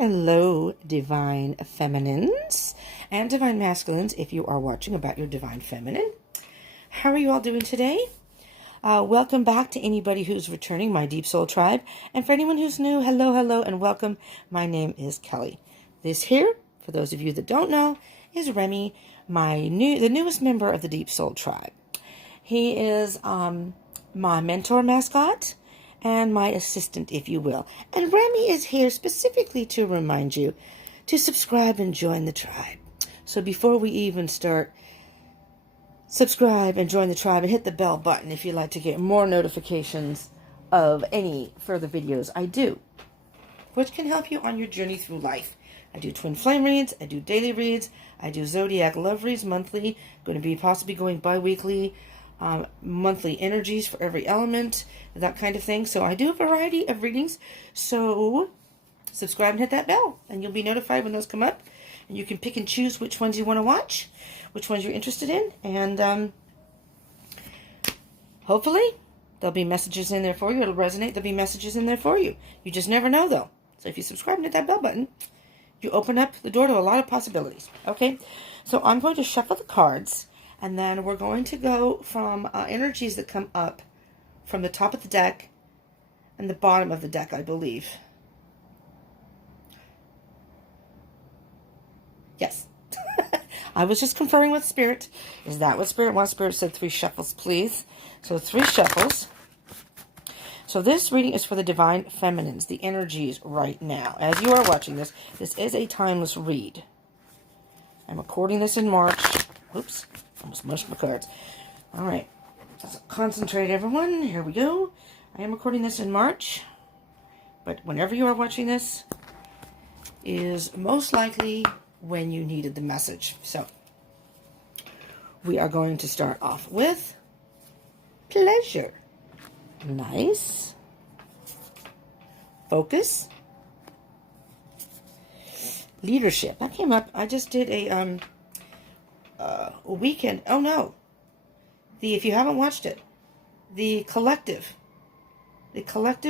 Hello, Divine Feminines and Divine Masculines, if you are watching about your Divine Feminine. How are you all doing today? Welcome back to anybody who's returning, my Deep Soul Tribe. And for anyone who's new, hello, hello, and welcome. My name is Kelly. This here, for those of you that don't know, is Remy, the newest member of the Deep Soul Tribe. He is my mentor mascot and my assistant, if you will. And Remy is here specifically to remind you to subscribe and join the tribe. So before we even start, subscribe and join the tribe and hit the bell button if you'd like to get more notifications of any further videos I do, which can help you on your journey through life. I do twin flame reads, I do daily reads, I do zodiac love reads monthly, going to be possibly going bi-weekly, monthly energies for every element, that kind of thing. So I do a variety of readings. So subscribe and hit that bell and you'll be notified when those come up. And you can pick and choose which ones you want to watch, which ones you're interested in. And hopefully there'll be messages in there for you. It'll resonate. There'll be messages in there for you. You just never know though. So if you subscribe and hit that bell button, you open up the door to a lot of possibilities. Okay. So I'm going to shuffle the cards. And then we're going to go from energies that come up from the top of the deck and the bottom of the deck, I believe. Yes. I was just conferring with Spirit. Is that what Spirit wants? Spirit said 3 shuffles, please. So 3 shuffles. So this reading is for the Divine Feminines, the energies right now. As you are watching this, this is a timeless read. I'm recording this in March. Oops. Almost mushed my cards. All right. Let's concentrate, everyone. Here we go. I am recording this in March. But whenever you are watching this is most likely when you needed the message. So we are going to start off with pleasure. Nice. Focus. Leadership. That came up. I just did a weekend. Oh no. If you haven't watched it, the collective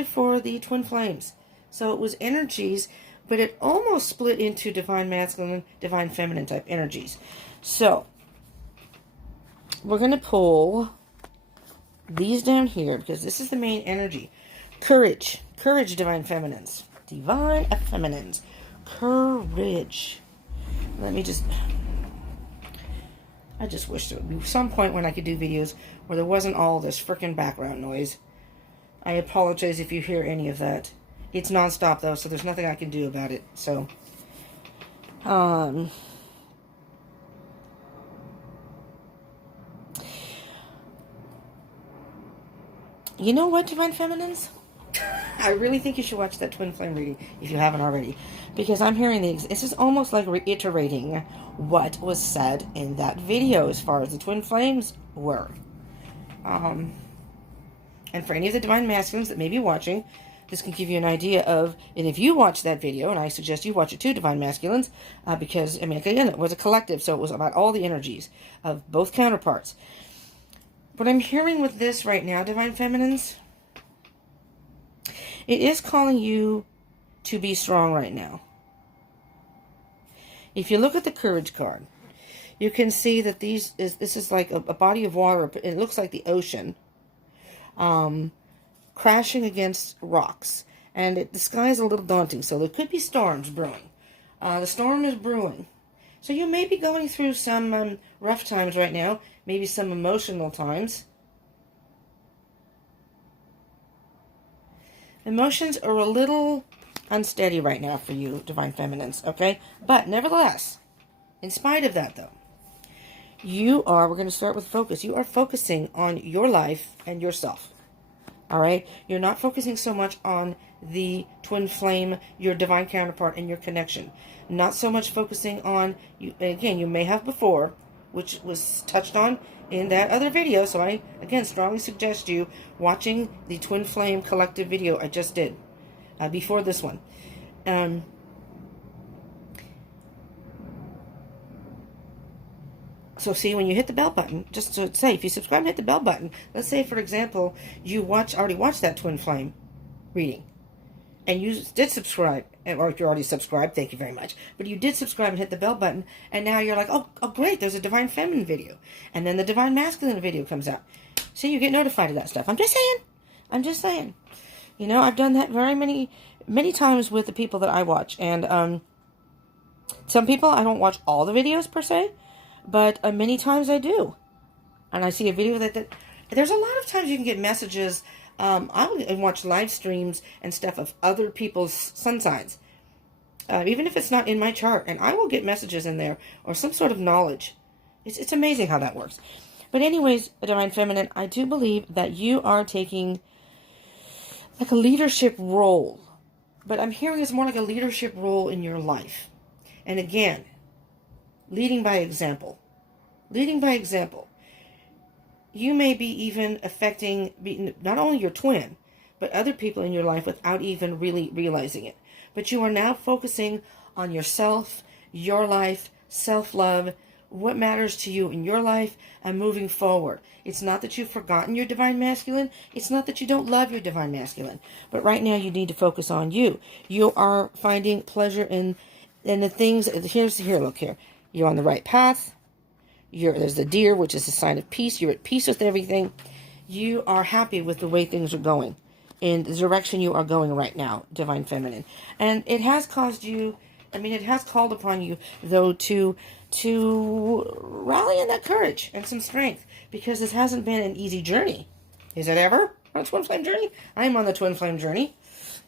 for the Twin Flames. So it was energies, but it almost split into Divine Masculine, Divine Feminine type energies. So we're going to pull these down here because this is the main energy. Courage. Courage, Divine Feminines. Divine Feminines. Courage. Let me just... I just wish there would be some point when I could do videos where there wasn't all this frickin' background noise. I apologize if you hear any of that. It's nonstop though, so there's nothing I can do about it. So, you know what, Divine Feminines? I really think you should watch that Twin Flame reading if you haven't already. Because I'm hearing this is almost like reiterating what was said in that video as far as the Twin Flames were. And for any of the Divine Masculines that may be watching, this can give you an idea of, and if you watch that video, and I suggest you watch it too, Divine Masculines, because, I mean, again, it was a collective, so it was about all the energies of both counterparts. What I'm hearing with this right now, Divine Feminines, it is calling you to be strong right now. If you look at the Courage card, you can see that this is like a body of water. It looks like the ocean crashing against rocks. And the sky is a little daunting, so there could be storms brewing. The storm is brewing. So you may be going through some rough times right now, maybe some emotional times. Emotions are a little unsteady right now for you, Divine Feminines, okay? But nevertheless, in spite of that though, we're going to start with focus. You are focusing on your life and yourself, all right? You're not focusing so much on the Twin Flame, your divine counterpart, and your connection. Not so much focusing on, you. Again, you may have before, which was touched on in that other video. So I, again, strongly suggest you watching the Twin Flame collective video I just did before this one. So see, when you hit the bell button, just to say, if you subscribe and hit the bell button, let's say, for example, you already watched that Twin Flame reading, and you did subscribe or if you're already subscribed, thank you very much. But you did subscribe and hit the bell button, and now you're like, oh great, there's a Divine Feminine video. And then the Divine Masculine video comes out. So you get notified of that stuff. I'm just saying. I'm just saying. You know, I've done that very many times with the people that I watch. And some people, I don't watch all the videos per se, but many times I do. And I see a video that there's a lot of times you can get messages. I will watch live streams and stuff of other people's sun signs, even if it's not in my chart, and I will get messages in there or some sort of knowledge. It's amazing how that works. But anyways, Divine Feminine, I do believe that you are taking like a leadership role, but I'm hearing it's more like a leadership role in your life. And again, leading by example. Leading by example. You may be even affecting not only your twin, but other people in your life without even really realizing it. But you are now focusing on yourself, your life, self-love, what matters to you in your life, and moving forward. It's not that you've forgotten your Divine Masculine. It's not that you don't love your Divine Masculine. But right now you need to focus on you. You are finding pleasure in the things. Here, look here. You're on the right path. There's the deer, which is a sign of peace. You're at peace with everything. You are happy with the way things are going, in the direction you are going right now, Divine Feminine. And it has caused you, it has called upon you, though, to rally in that courage and some strength, because this hasn't been an easy journey. Is it ever on a twin flame journey? I'm on the twin flame journey,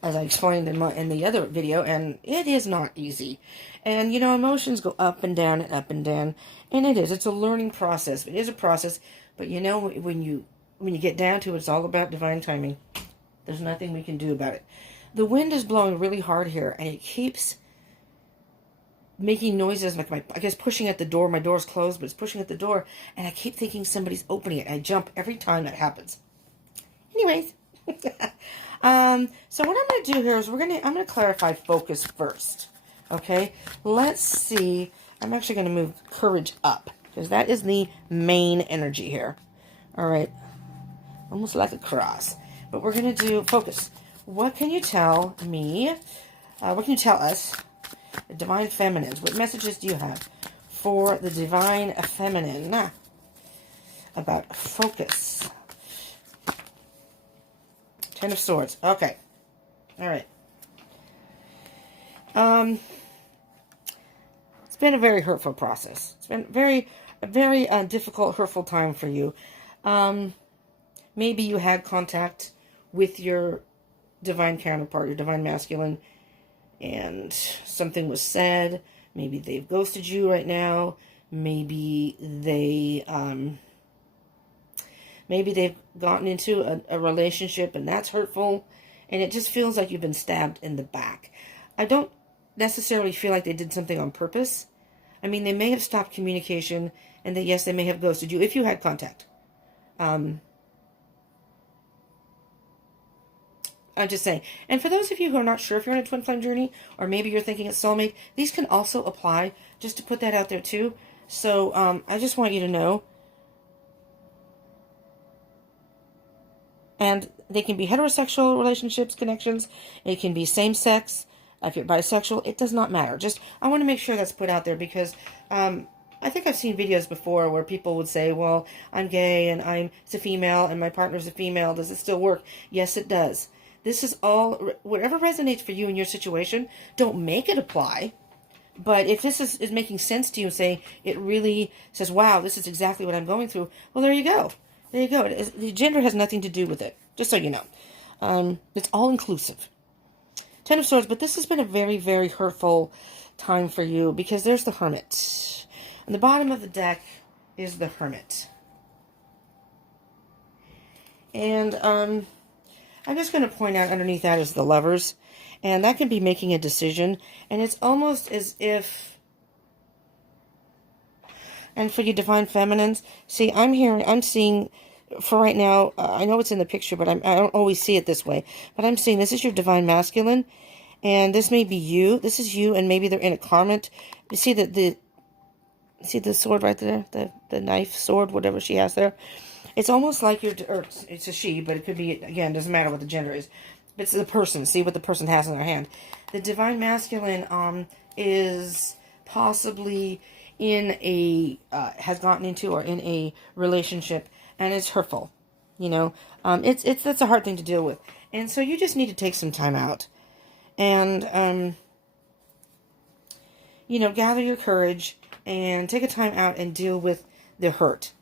as I explained in the other video, and it is not easy. And, emotions go up and down and up and down, and it's a learning process. It is a process, but when you get down to it, it's all about divine timing. There's nothing we can do about it. The wind is blowing really hard here, and it keeps making noises, like I guess pushing at the door. My door's closed, but it's pushing at the door, and I keep thinking somebody's opening it. I jump every time that happens. Anyways, so what I'm going to do here is I'm going to clarify focus first. Okay, let's see. I'm actually going to move courage up, because that is the main energy here. All right, almost like a cross. But we're going to do focus. What can you tell me? What can you tell us, the Divine Feminines? What messages do you have for the Divine Feminine about focus? Ten of Swords. Okay. All right. It's been a very hurtful process. It's been a very difficult, hurtful time for you. Maybe you had contact with your divine counterpart, your Divine Masculine, and something was said. Maybe they've ghosted you right now. Maybe they've gotten into a relationship, and that's hurtful, and it just feels like you've been stabbed in the back. I don't necessarily feel like they did something on purpose. They may have stopped communication, and yes, they may have ghosted you if you had contact. I'm just saying. And for those of you who are not sure if you're on a twin flame journey, or maybe you're thinking it's soulmate, these can also apply, just to put that out there too. So I just want you to know. And they can be heterosexual relationships, connections. It can be same-sex. If you're bisexual, it does not matter. I want to make sure that's put out there, because I think I've seen videos before where people would say, well, I'm gay and it's a female and my partner's a female. Does it still work? Yes, it does. This is all, whatever resonates for you in your situation, don't make it apply. But if this is making sense to you, saying it really says, wow, this is exactly what I'm going through, well, there you go. There you go. The gender has nothing to do with it, just so you know. It's all inclusive. Ten of Swords, but this has been a very, very hurtful time for you, because there's the Hermit. On the bottom of the deck is the Hermit. And I'm just going to point out underneath that is the Lovers. And that can be making a decision. And it's almost as if, and for you Divine Feminines, see, I'm seeing, for right now, I know it's in the picture, but I don't always see it this way. But I'm seeing this is your Divine Masculine, and this may be you. This is you, and maybe they're in a karmic. You see see the sword right there, the knife, sword, whatever she has there. It's almost like it's a she, but it could be, again, doesn't matter what the gender is. It's the person. See what the person has in their hand. The divine masculine is possibly in a has gotten into or in a relationship, and it's hurtful. You know, that's a hard thing to deal with, and so you just need to take some time out, and you know, gather your courage and take a time out and deal with the hurt.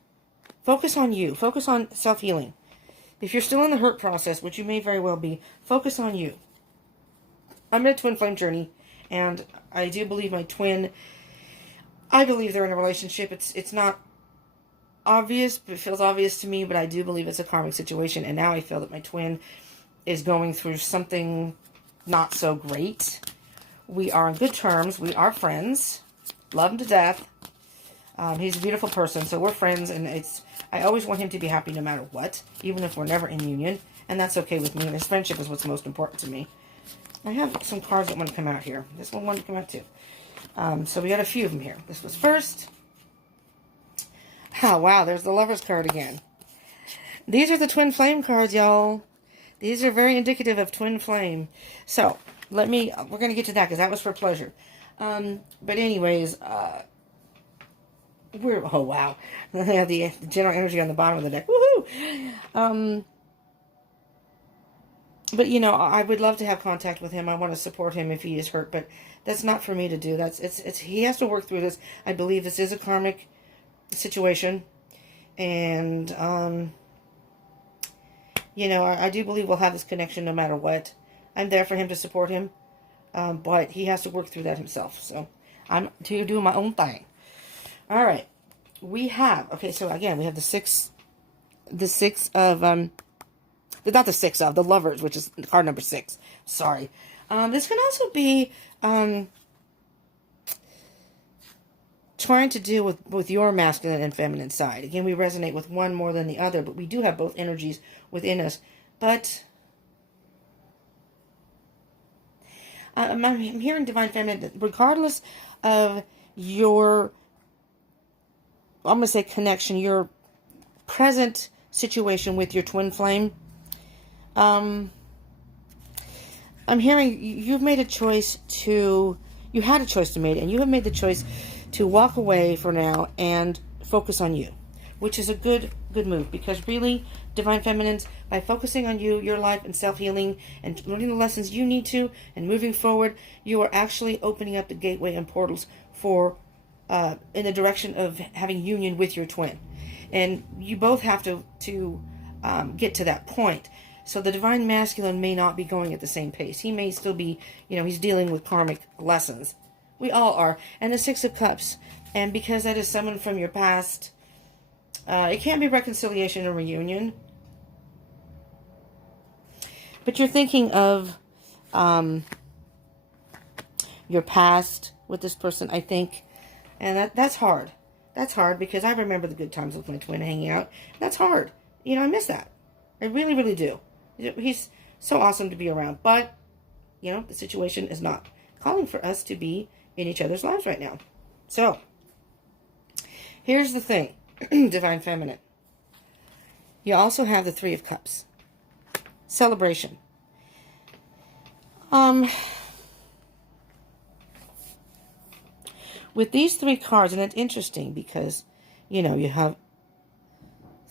Focus on you. Focus on self-healing. If you're still in the hurt process, which you may very well be, focus on you. I'm in a twin flame journey, and I do believe my twin, I believe they're in a relationship. It's not obvious, but it feels obvious to me, but I do believe it's a karmic situation, and now I feel that my twin is going through something not so great. We are on good terms. We are friends. Love him to death. He's a beautiful person, so we're friends, and I always want him to be happy no matter what, even if we're never in union, and that's okay with me, and his friendship is what's most important to me. I have some cards that want to come out here. This one wanted to come out too. So we got a few of them here. This was first. Oh, wow, there's the Lover's card again. These are the Twin Flame cards, y'all. These are very indicative of Twin Flame. So, we're going to get to that because that was for pleasure. But anyways, oh, wow. I have the general energy on the bottom of the deck. Woohoo! But, you know, I would love to have contact with him. I want to support him if he is hurt, but that's not for me to do. He has to work through this. I believe this is a karmic situation, and, you know, I do believe we'll have this connection no matter what. I'm there for him to support him, but he has to work through that himself, so I'm doing my own thing. All right, okay, so again, we have the six of, not the six of, the Lovers, which is card number 6. Sorry. This can also be trying to deal with your masculine and feminine side. Again, we resonate with one more than the other, but we do have both energies within us. But I'm hearing divine feminine, regardless of your, I'm going to say connection, your present situation with your twin flame. I'm hearing you've made a choice you had a choice to make, and you have made the choice to walk away for now and focus on you, which is a good move, because really, divine feminines, by focusing on you, your life, and self-healing, and learning the lessons you need to, and moving forward, you are actually opening up the gateway and portals for, in the direction of having union with your twin. And you both have to get to that point. So the divine masculine may not be going at the same pace. He may still be, you know, he's dealing with karmic lessons. We all are. And the Six of Cups. And because that is someone from your past, it can't be reconciliation or reunion. But you're thinking of your past with this person, I think. And that's hard. That's hard because I remember the good times with my twin hanging out. That's hard. You know, I miss that. I really, really do. He's so awesome to be around. But, you know, the situation is not calling for us to be in each other's lives right now. So, here's the thing. Divine Feminine. You also have the Three of Cups. Celebration. With these 3 cards, and it's interesting because, you know, you have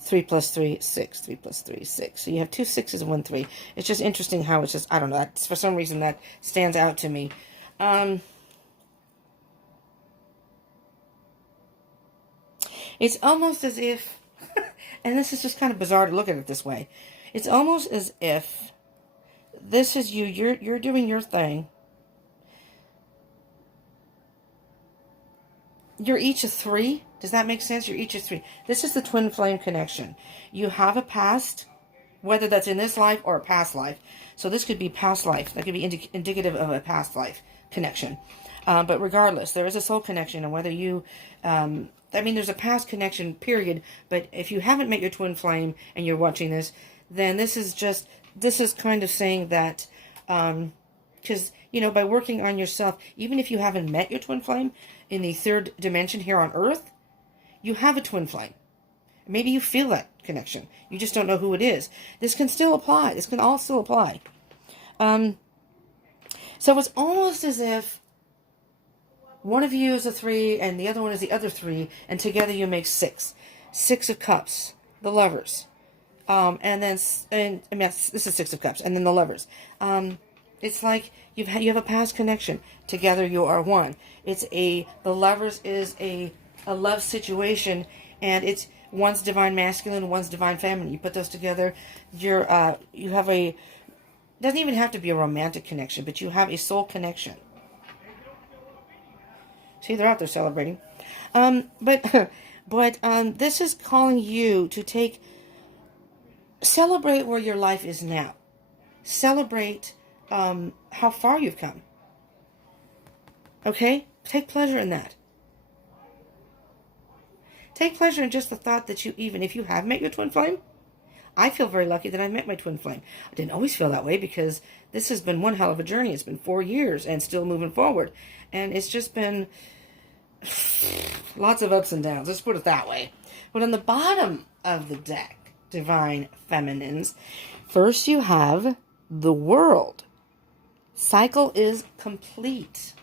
3 plus 3, 6. 3 plus 3, 6. So you have 2 6s and 1 3. It's just interesting how it's just, I don't know, for some reason that stands out to me. It's almost as if, and this is just kind of bizarre to look at it this way. It's almost as if this is you're doing your thing. You're each a 3. Does that make sense? You're each a 3. This is the twin flame connection. You have a past, whether that's in this life or a past life. So this could be past life. That could be indicative of a past life connection. But regardless, there is a soul connection. And whether you, I mean, there's a past connection, period. But if you haven't met your twin flame and you're watching this, then this is kind of saying that, because, you know, by working on yourself, even if you haven't met your twin flame in the 3rd dimension here on Earth, you have a twin flame. Maybe you feel that connection. You just don't know who it is. This can still apply. This can all still apply. So it's almost as if one of you is a 3 and the other one is the other 3, and together you make 6. 6 of Cups, the Lovers. And then, this is 6 of Cups, and then the Lovers. It's like you have a past connection. Together you are one. The Lovers is a love situation, and it's one's divine masculine, one's divine feminine. You put those together, you have doesn't even have to be a romantic connection, but you have a soul connection. See, they're out there celebrating. But this is calling you to celebrate where your life is now. Celebrate how far you've come. Okay? Take pleasure in that. Take pleasure in just the thought that even if you have met your twin flame, I feel very lucky that I met my twin flame. I didn't always feel that way because this has been one hell of a journey. It's been 4 years and still moving forward. And it's just been lots of ups and downs. Let's put it that way. But on the bottom of the deck, Divine Feminines, first you have the World. Cycle is complete.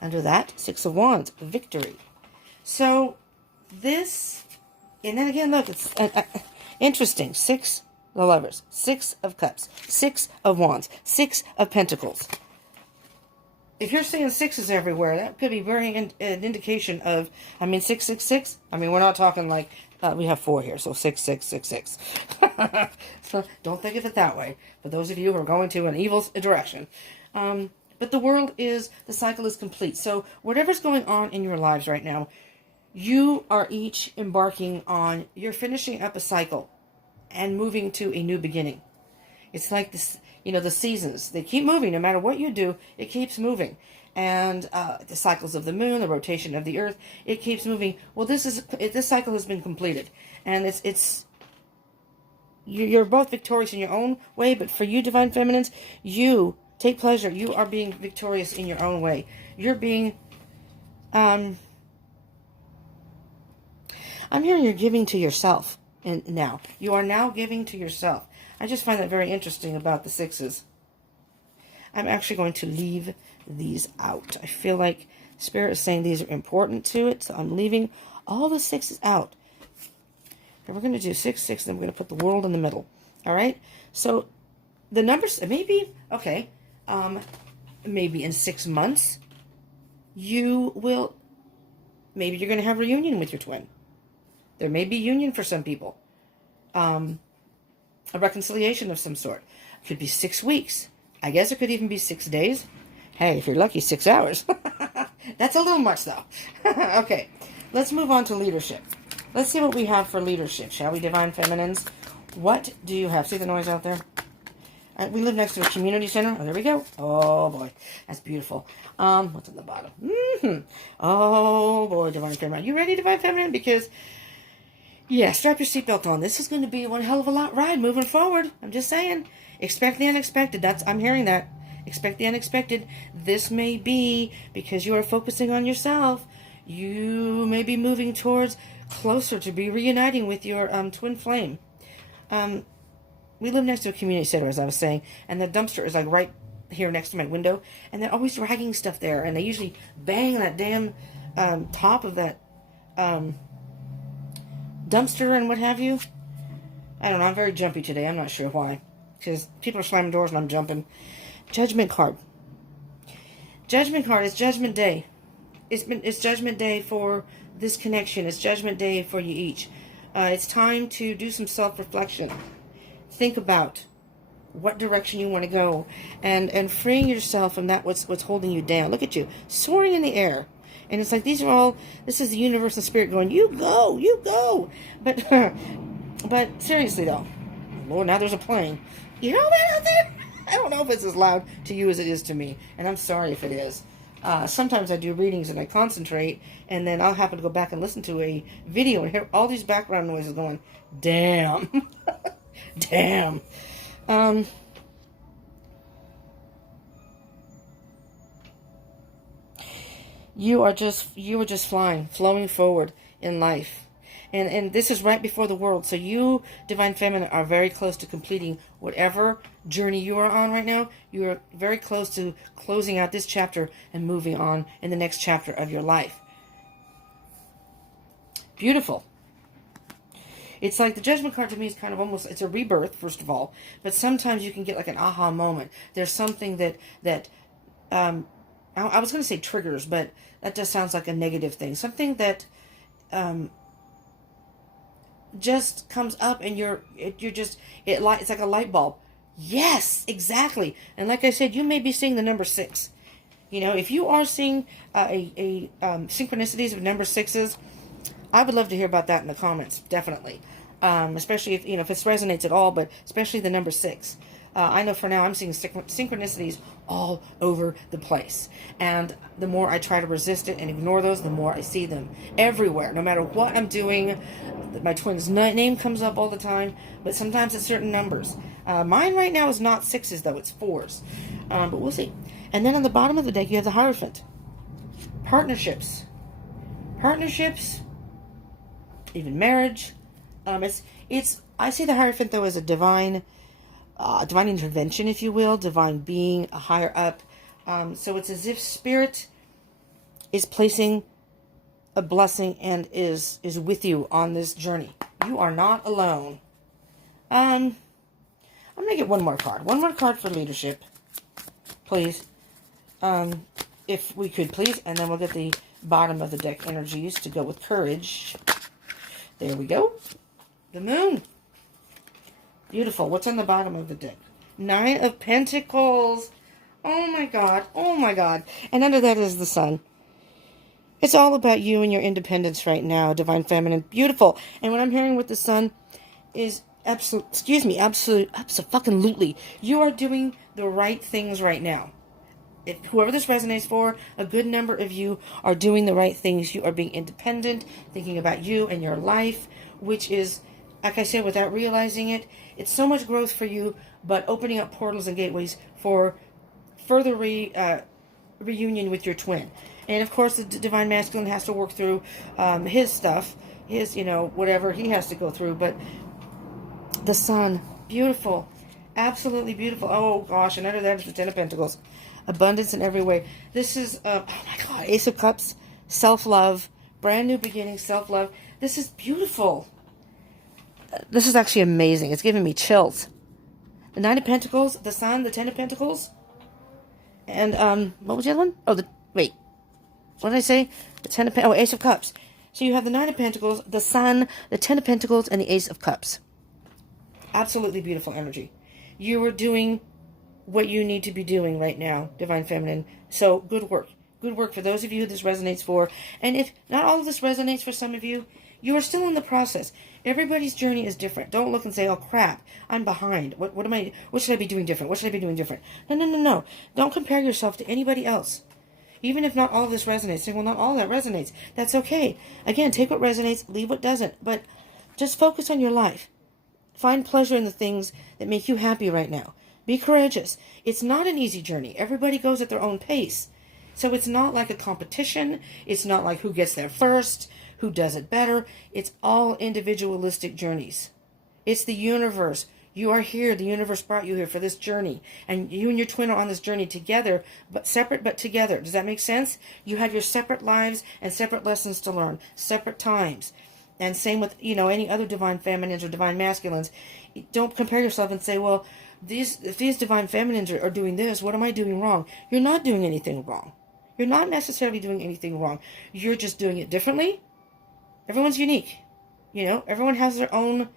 Under that, 6 of Wands, victory. So this, and then again, look, it's interesting. 6, the Lovers. 6 of Cups. 6 of Wands. 6 of Pentacles. If you're seeing 6s everywhere, that could be an indication of, 666. We're not talking like, we have 4 here, so 6666. So don't think of it that way. For those of you who are going to an evil direction. But the cycle is complete. So whatever's going on in your lives right now, you are each you're finishing up a cycle and moving to a new beginning. It's like this, the seasons. They keep moving. No matter what you do, it keeps moving. And the cycles of the moon, the rotation of the earth, it keeps moving. Well, this cycle has been completed. And you're both victorious in your own way, but for you, Divine Feminines, you take pleasure. You are being victorious in your own way. You're being, I'm hearing you're giving to yourself. And now, you are now giving to yourself. I just find that very interesting about the 6s. I'm actually going to leave these out. I feel like Spirit is saying these are important to it, so I'm leaving all the 6s out. And we're going to do 6, 6, then we're going to put the World in the middle. All right? So the numbers, maybe in 6 months, maybe you're going to have a reunion with your twin. There may be union for some people. A reconciliation of some sort. It could be 6 weeks. I guess it could even be 6 days. Hey, if you're lucky, 6 hours. That's a little much, though. Okay, let's move on to leadership. Let's see what we have for leadership, shall we, Divine Feminines? What do you have? See the noise out there? We live next to a community center. Oh, there we go. Oh, boy. That's beautiful. What's on the bottom? Oh, boy, Divine Feminine. You ready, Divine Feminine? Because, yeah, strap your seatbelt on. This is going to be one hell of a ride moving forward. I'm just saying. Expect the unexpected. I'm hearing that. Expect the unexpected. This may be because you are focusing on yourself. You may be moving towards closer to be reuniting with your twin flame. We live next to a community center, as I was saying, and the dumpster is like right here next to my window, and they're always dragging stuff there, and they usually bang that damn top of that dumpster and what have you. I don't know, I'm very jumpy today. I'm not sure why. Because people are slamming doors and I'm jumping. Judgment card. Judgment card is Judgment Day. It's Judgment Day for this connection. It's Judgment Day for you each. It's time to do some self-reflection. Think about what direction you want to go, and freeing yourself from that what's holding you down. Look at you, soaring in the air. And it's like this is the universe and spirit going, you go. But seriously though, Lord, now there's a plane. You know that out there? I don't know if it's as loud to you as it is to me, and I'm sorry if it is. Sometimes I do readings and I concentrate, and then I'll happen to go back and listen to a video and hear all these background noises going, damn. Damn. You are just flying, flowing forward in life. And this is right before the world. So you, Divine Feminine, are very close to completing whatever journey you are on right now. You are very close to closing out this chapter and moving on in the next chapter of your life. Beautiful. It's like the Judgment card to me is kind of almost, it's a rebirth, first of all. But sometimes you can get like an aha moment. There's something that I was going to say triggers, but that just sounds like a negative thing. Something that just comes up and it's like a light bulb. Yes, exactly. And like I said, you may be seeing the number 6. You know, if you are seeing synchronicities of number 6s, I would love to hear about that in the comments, definitely. Especially if, if this resonates at all, but especially the number 6. I know for now I'm seeing synchronicities all over the place. And the more I try to resist it and ignore those, the more I see them everywhere. No matter what I'm doing, my twin's name comes up all the time, but sometimes it's certain numbers. Mine right now is not 6s, though. It's 4s. But we'll see. And then on the bottom of the deck, you have the Hierophant. Partnerships. Partnerships, even marriage. I see the Hierophant, though, as a divine intervention, if you will, divine being, a higher up. So it's as if Spirit is placing a blessing and is with you on this journey. You are not alone. I'm going to get one more card. One more card for leadership, please. If we could, please. And then we'll get the bottom of the deck energies to go with courage. There we go. The Moon. Beautiful. What's on the bottom of the deck? 9 of Pentacles. Oh my God. Oh my God. And under that is the Sun. It's all about you and your independence right now, Divine Feminine. Beautiful. And what I'm hearing with the Sun is absolutely. You are doing the right things right now. If whoever this resonates for, a good number of you are doing the right things. You are being independent, thinking about you and your life, which is, like I said, without realizing it, it's so much growth for you, but opening up portals and gateways for further reunion with your twin. And of course, the Divine Masculine has to work through his stuff, his, whatever he has to go through. But the Sun, beautiful, absolutely beautiful. Oh gosh, and under that is the 10 of Pentacles. Abundance in every way. This is, oh my God, Ace of Cups, self-love, brand new beginning, self-love. This is beautiful. This is actually amazing. It's giving me chills. The 9 of Pentacles, the Sun, the 10 of Pentacles, and what was the other one? Oh, what did I say? The 10 of Ace of Cups. So you have the 9 of Pentacles, the Sun, the 10 of Pentacles, and the Ace of Cups. Absolutely beautiful energy. You are doing what you need to be doing right now, Divine Feminine. So good work. Good work for those of you this resonates for. And if not all of this resonates for some of you, you are still in the process. Everybody's journey is different. Don't look and say, oh crap, I'm behind. What should I be doing different? What should I be doing different? No. Don't compare yourself to anybody else. Even if not all of this resonates. Say, well, not all that resonates. That's okay. Again, take what resonates, leave what doesn't. But just focus on your life. Find pleasure in the things that make you happy right now. Be courageous. It's not an easy journey. Everybody goes at their own pace. So it's not like a competition. It's not like who gets there first, who does it better. It's all individualistic journeys. It's the universe. You are here. The universe brought you here for this journey. And you and your twin are on this journey together, but separate but together. Does that make sense? You have your separate lives and separate lessons to learn, separate times. And same with, any other Divine Feminines or Divine Masculines. Don't compare yourself and say, well, if these Divine Feminines are doing this, what am I doing wrong? You're not doing anything wrong. You're not necessarily doing anything wrong. You're just doing it differently. Everyone's unique. Everyone has their own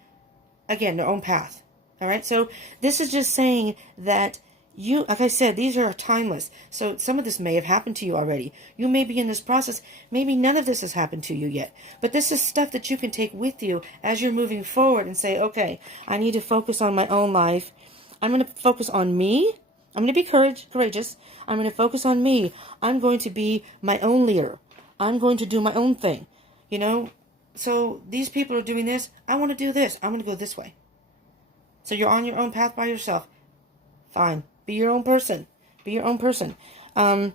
path. All right? So this is just saying that you, like I said, these are timeless. So some of this may have happened to you already. You may be in this process. Maybe none of this has happened to you yet. But this is stuff that you can take with you as you're moving forward and say, okay, I need to focus on my own life. I'm going to focus on me. I'm going to be courageous. I'm going to focus on me. I'm going to be my own leader. I'm going to do my own thing. So these people are doing this. I want to do this. I'm going to go this way. So you're on your own path by yourself. Fine. Be your own person. Be your own person. And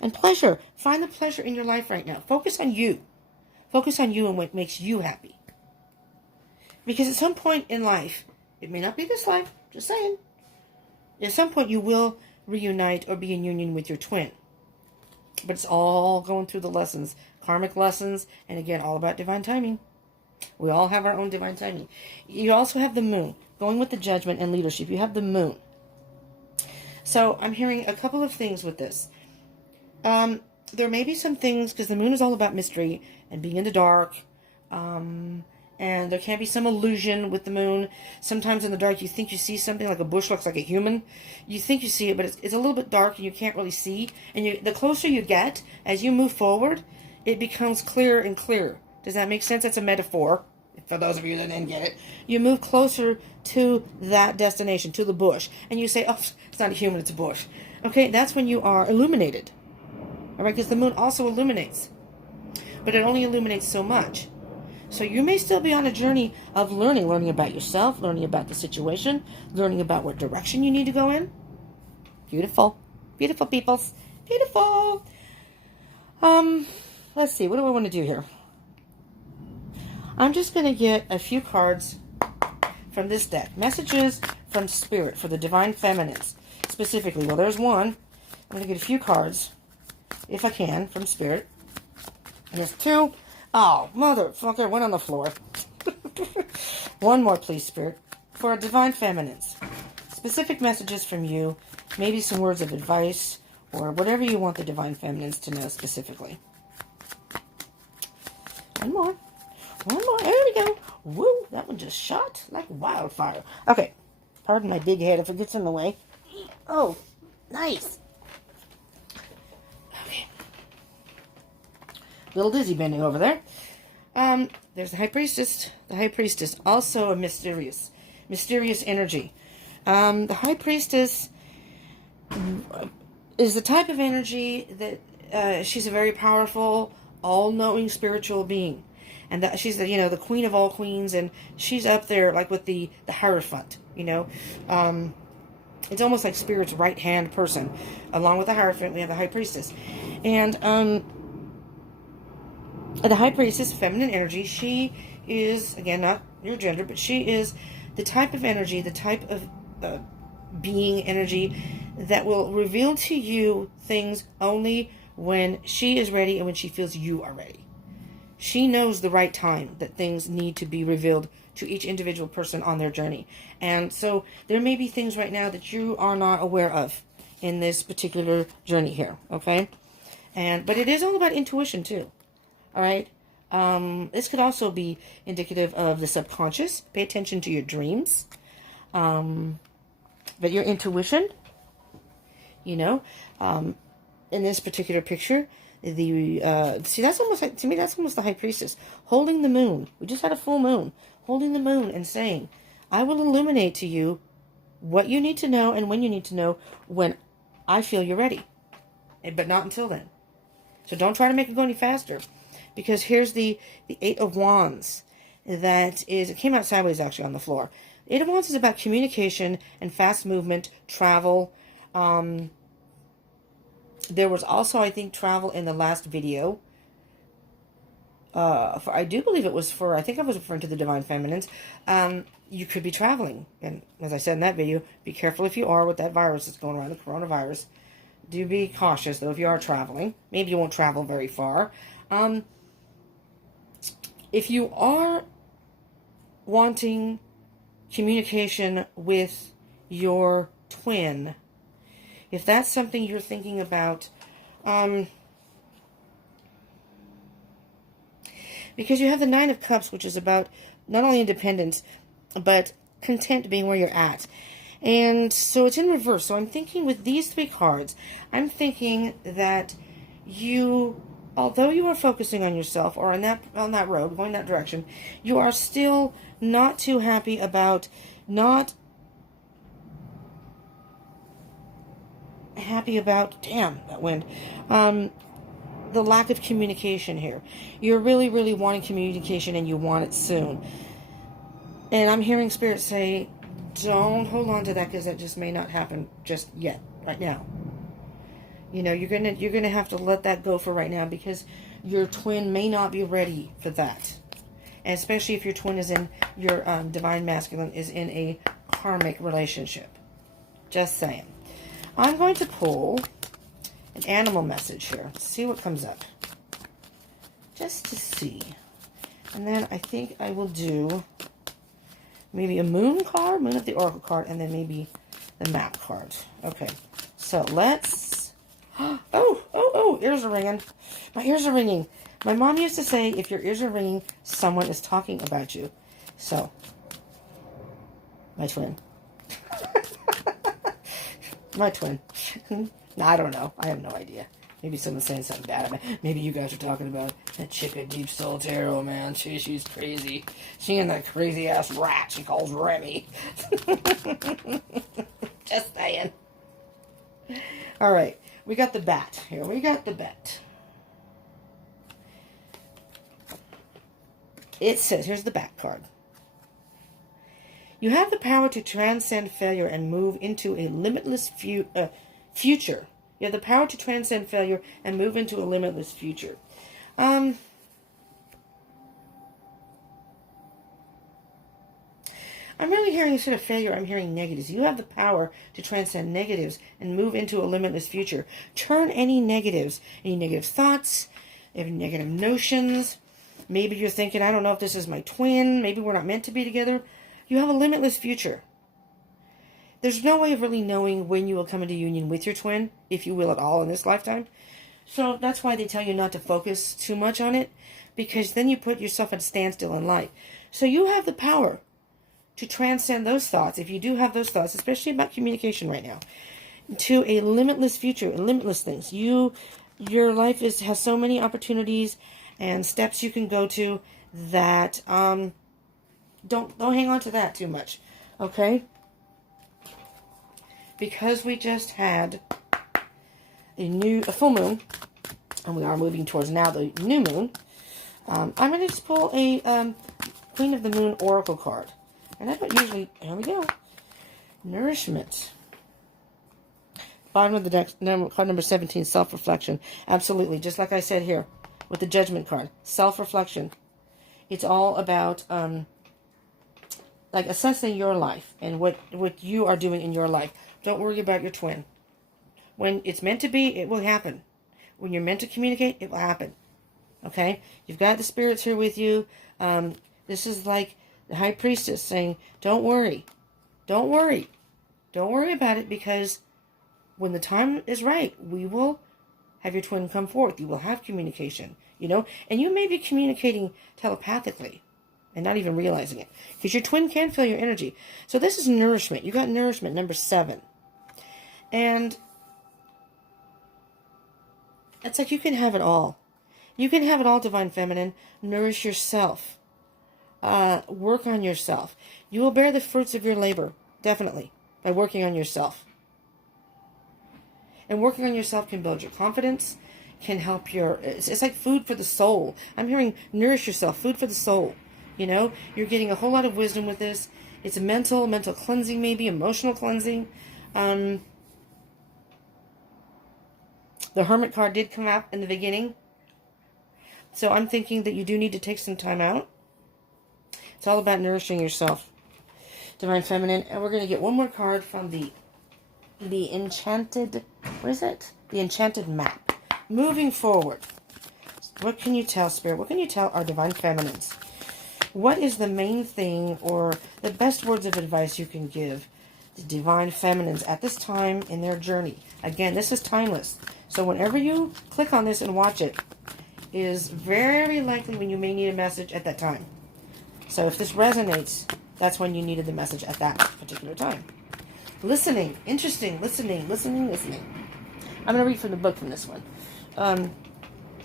pleasure. Find the pleasure in your life right now. Focus on you. Focus on you and what makes you happy. Because at some point in life, it may not be this life, just saying, at some point you will reunite or be in union with your twin. But it's all going through the lessons, karmic lessons, and again, all about divine timing. We all have our own divine timing. You also have the moon. Going with the judgment and leadership, you have the moon. So I'm hearing a couple of things with this. There may be some things, because the moon is all about mystery and being in the dark. And there can be some illusion with the moon. Sometimes in the dark you think you see something, like a bush looks like a human. You think you see it, but it's a little bit dark and you can't really see. And the closer you get, as you move forward, it becomes clearer and clearer. Does that make sense? That's a metaphor. For those of you that didn't get it. You move closer to that destination, to the bush. And you say, oh, it's not a human, it's a bush. Okay, that's when you are illuminated. All right, because the moon also illuminates. But it only illuminates so much. So you may still be on a journey of learning about yourself, learning about the situation, learning about what direction you need to go in. Beautiful. Beautiful, peoples. Beautiful. Let's see, what do I want to do here? I'm just going to get a few cards from this deck. Messages from Spirit for the Divine Feminines. Specifically, well, there's one. I'm going to get a few cards, if I can, from Spirit. And there's two. Oh, motherfucker, went on the floor. One more, please, Spirit. For our Divine Feminines. Specific messages from you. Maybe some words of advice. Or whatever you want the Divine Feminines to know specifically. One more. One more. There we go. Woo! That one just shot like wildfire. Okay. Pardon my big head if it gets in the way. Oh, nice. Okay. Little dizzy bending over there. There's the High Priestess. The High Priestess. Also a mysterious energy. The High Priestess is the type of energy that she's a very powerful, all-knowing spiritual being. And that she's the queen of all queens, and she's up there like with the Hierophant, It's almost like Spirit's right-hand person. Along with the Hierophant, we have the High Priestess. And the High Priestess, feminine energy, she is, again, not your gender, but she is the type of energy, the type of being energy that will reveal to you things only when she is ready and when she feels you are ready. She knows the right time that things need to be revealed to each individual person on their journey. And so there may be things right now that you are not aware of in this particular journey here, okay? But it is all about intuition too, all right? This could also be indicative of the subconscious. Pay attention to your dreams. But your intuition, in this particular picture, that's almost like, to me, that's almost the High Priestess holding the moon. We just had a full moon, holding the moon and saying, I will illuminate to you what you need to know and when you need to know when I feel you're ready, but not until then. So don't try to make it go any faster, because here's the Eight of Wands. It came out sideways actually on the floor. Eight of Wands is about communication and fast movement, travel. There was also, I think, travel in the last video. I do believe it was for, I think I was referring to the Divine Feminines. You could be traveling. And as I said in that video, be careful if you are with that virus that's going around, the coronavirus. Do be cautious, though, if you are traveling. Maybe you won't travel very far. If you are wanting communication with your twin, if that's something you're thinking about, because you have the Nine of Cups, which is about not only independence, but content being where you're at. And so it's in reverse. So I'm thinking with these three cards, I'm thinking that you, although you are focusing on yourself or on that road, going that direction, you are still not too happy about damn, that wind, the lack of communication here. You're really, really wanting communication, and you want it soon. And I'm hearing Spirit say, don't hold on to that, because that just may not happen just yet, right now. You're gonna have to let that go for right now, because your twin may not be ready for that. And especially if your twin is in, your divine masculine is in a karmic relationship. Just saying. I'm going to pull an animal message here. See what comes up. Just to see. And then I think I will do maybe a moon card, moon of the oracle card, and then maybe the map card. Okay. So let's... Oh, ears are ringing. My ears are ringing. My mom used to say, if your ears are ringing, someone is talking about you. So, my twin. My twin. No, I don't know. I have no idea. Maybe someone's saying something bad about me. Maybe you guys are talking about that chick at Deep Soul Tarot, man. She's crazy. She and that crazy-ass rat she calls Remy. Just saying. All right. We got the bat here. We got the bat. It says, here's the back card. You have the power to transcend failure and move into a limitless future. You have the power to transcend failure and move into a limitless future. I'm really hearing, instead of failure, I'm hearing negatives. You have the power to transcend negatives and move into a limitless future. Turn any negatives, any negative thoughts, any negative notions. Maybe you're thinking, I don't know if this is my twin. Maybe we're not meant to be together. You have a limitless future. There's no way of really knowing when you will come into union with your twin, if you will at all in this lifetime. So that's why they tell you not to focus too much on it, because then you put yourself at a standstill in life. So you have the power to transcend those thoughts, if you do have those thoughts, especially about communication right now, to a limitless future and limitless things. Your life has so many opportunities and steps you can go to that don't hang on to that too much, okay? Because we just had a full moon, and we are moving towards now the new moon. I'm going to just pull a Queen of the Moon Oracle card, and I don't usually. Here we go. Nourishment. Bottom of the deck, card number 17, self-reflection. Absolutely, just like I said here with the Judgment card, self-reflection. It's all about like assessing your life and what you are doing in your life. Don't worry about your twin. When it's meant to be, it will happen. When you're meant to communicate, it will happen. Okay? You've got the spirits here with you. This is like the High Priestess saying, don't worry. Don't worry. Don't worry about it, because when the time is right, we will have your twin come forth. You will have communication, you know? And you may be communicating telepathically and not even realizing it, because your twin can feel your energy. So this is nourishment. You got nourishment, number 7. And it's like you can have it all. You can have it all, Divine Feminine. Nourish yourself. Work on yourself. You will bear the fruits of your labor, definitely, by working on yourself. And working on yourself can build your confidence, can help your... It's like food for the soul. I'm hearing nourish yourself, food for the soul. You know, you're getting a whole lot of wisdom with this. It's mental cleansing, maybe, emotional cleansing. The Hermit card did come out in the beginning. So I'm thinking that you do need to take some time out. It's all about nourishing yourself, Divine Feminine. And we're going to get one more card from the Enchanted... What is it? The Enchanted Map. Moving forward. What can you tell, Spirit? What can you tell our Divine Feminines? What is the main thing or the best words of advice you can give the Divine Feminines at this time in their journey? Again, this is timeless. So whenever you click on this and watch it, is very likely when you may need a message at that time. So if this resonates, that's when you needed the message at that particular time. Listening. Interesting. Listening. I'm going to read from the book from this one.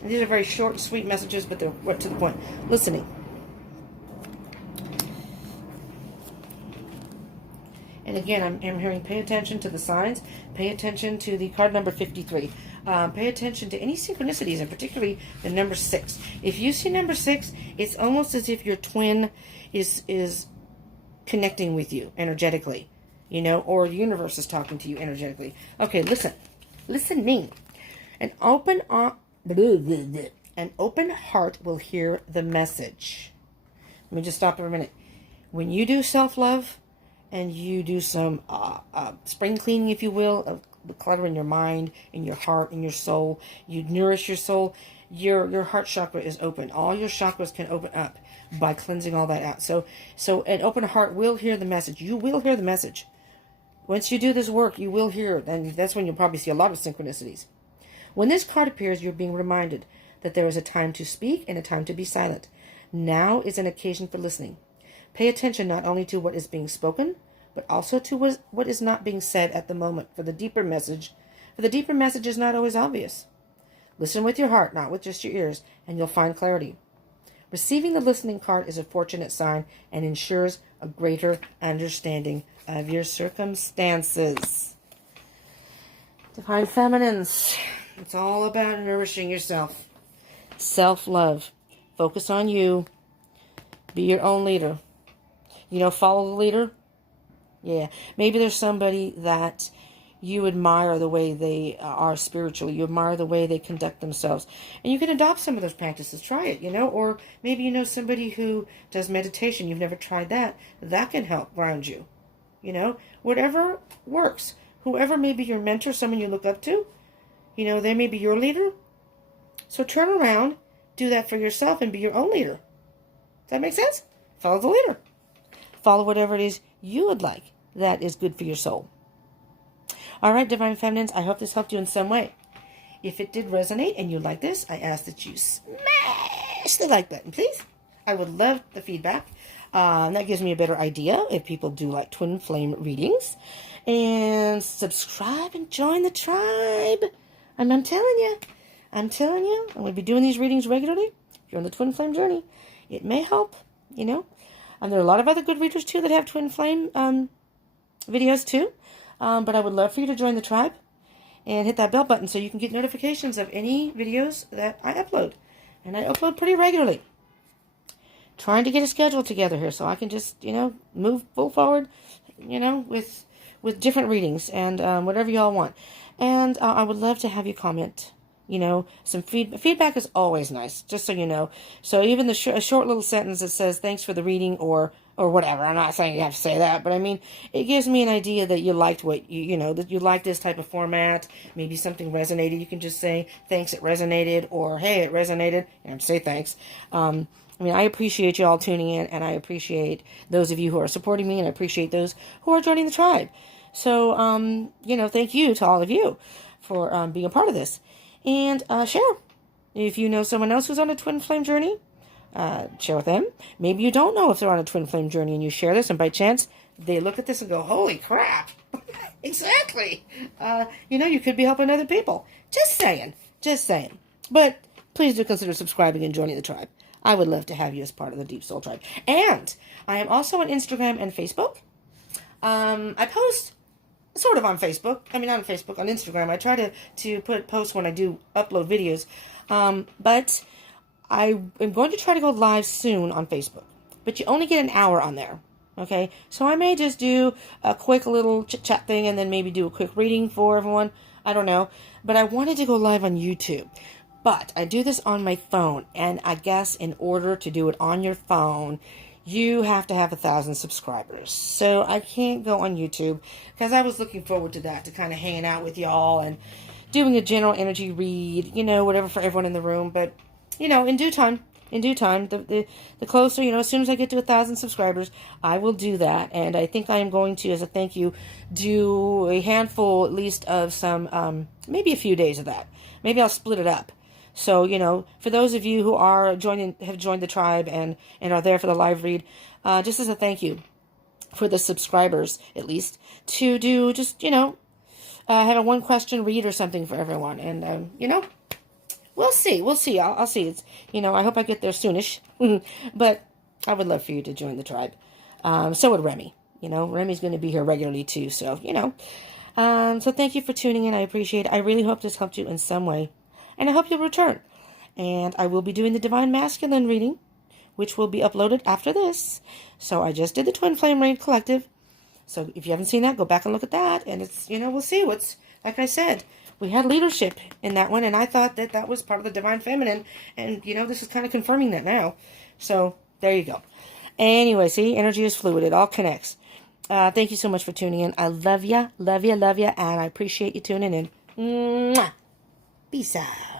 These are very short and sweet messages, but they're right to the point. Listening. And again, I'm hearing pay attention to the signs. Pay attention to the card number 53. Pay attention to any synchronicities, and particularly the number 6. If you see number 6, it's almost as if your twin is connecting with you energetically, you know, or the universe is talking to you energetically. Okay, listen. Listening. An open An open heart will hear the message. Let me just stop for a minute. When you do self-love and you do some spring cleaning, if you will, of the clutter in your mind, in your heart, in your soul, you nourish your soul, your heart chakra is open. All your chakras can open up by cleansing all that out. So an open heart will hear the message. You will hear the message. Once you do this work, you will hear it, and that's when you'll probably see a lot of synchronicities. When this card appears, you're being reminded that there is a time to speak and a time to be silent. Now is an occasion for listening. Pay attention not only to what is being spoken, but also to what is not being said at the moment for the deeper message. For the deeper message is not always obvious. Listen with your heart, not with just your ears, and you'll find clarity. Receiving the listening card is a fortunate sign and ensures a greater understanding of your circumstances. Divine Feminines, it's all about nourishing yourself. Self-love. Focus on you. Be your own leader. Follow the leader. Yeah. Maybe there's somebody that you admire the way they are spiritually. You admire the way they conduct themselves. And you can adopt some of those practices. Try it, Or maybe you know somebody who does meditation. You've never tried that. That can help ground you. Whatever works. Whoever may be your mentor, someone you look up to, they may be your leader. So turn around, do that for yourself, and be your own leader. Does that make sense? Follow the leader. Follow whatever it is you would like that is good for your soul. All right, Divine Feminines, I hope this helped you in some way. If it did resonate and you like this, I ask that you smash the like button, please. I would love the feedback. That gives me a better idea if people do like twin flame readings. And subscribe and join the tribe. I'm telling you. I'm going to be doing these readings regularly. If you're on the twin flame journey, it may help, And there are a lot of other good readers, too, that have twin flame videos, too. But I would love for you to join the tribe and hit that bell button so you can get notifications of any videos that I upload. And I upload pretty regularly. Trying to get a schedule together here so I can just, move full forward, with different readings and whatever y'all want. And I would love to have you comment. Some feedback is always nice, just so you know. So even a short little sentence that says, thanks for the reading or whatever. I'm not saying you have to say that, but I mean, it gives me an idea that you liked that you like this type of format. Maybe something resonated. You can just say, thanks, it resonated, or hey, it resonated, and say thanks. I appreciate you all tuning in, and I appreciate those of you who are supporting me, and I appreciate those who are joining the tribe. So, thank you to all of you for being a part of this. And share. If you know someone else who's on a twin flame journey, share with them. Maybe you don't know if they're on a twin flame journey and you share this, and by chance, they look at this and go, holy crap. Exactly. You could be helping other people. Just saying. But please do consider subscribing and joining the tribe. I would love to have you as part of the Deep Soul Tribe. And I am also on Instagram and Facebook. I post sort of on Facebook. Not on Facebook, on Instagram. I try to put posts when I do upload videos. But I am going to try to go live soon on Facebook. But you only get an hour on there. Okay? So I may just do a quick little chit-chat thing and then maybe do a quick reading for everyone. I don't know. But I wanted to go live on YouTube. But I do this on my phone. And I guess in order to do it on your phone, you have to have 1,000 subscribers. So I can't go on YouTube because I was looking forward to that, to kind of hanging out with y'all and doing a general energy read, whatever for everyone in the room. But, in due time, the closer, as soon as I get to 1,000 subscribers, I will do that. And I think I am going to, as a thank you, do a handful at least of some, maybe a few days of that. Maybe I'll split it up. So, for those of you who are have joined the tribe and are there for the live read, just as a thank you for the subscribers, at least, to do just, have a one question read or something for everyone. And, we'll see. I'll see. It's, I hope I get there soonish. But I would love for you to join the tribe. So would Remy. Remy's going to be here regularly too. So, so thank you for tuning in. I appreciate it. I really hope this helped you in some way. And I hope you'll return. And I will be doing the Divine Masculine reading, which will be uploaded after this. So I just did the Twin Flame Raid Collective. So if you haven't seen that, go back and look at that. And it's, we'll see what's, like I said, we had leadership in that one, and I thought that that was part of the divine feminine, and this is kind of confirming that now. So there you go. Anyway, see, energy is fluid. It all connects. Thank you so much for tuning in. I love ya, and I appreciate you tuning in. Mwah. Peace out.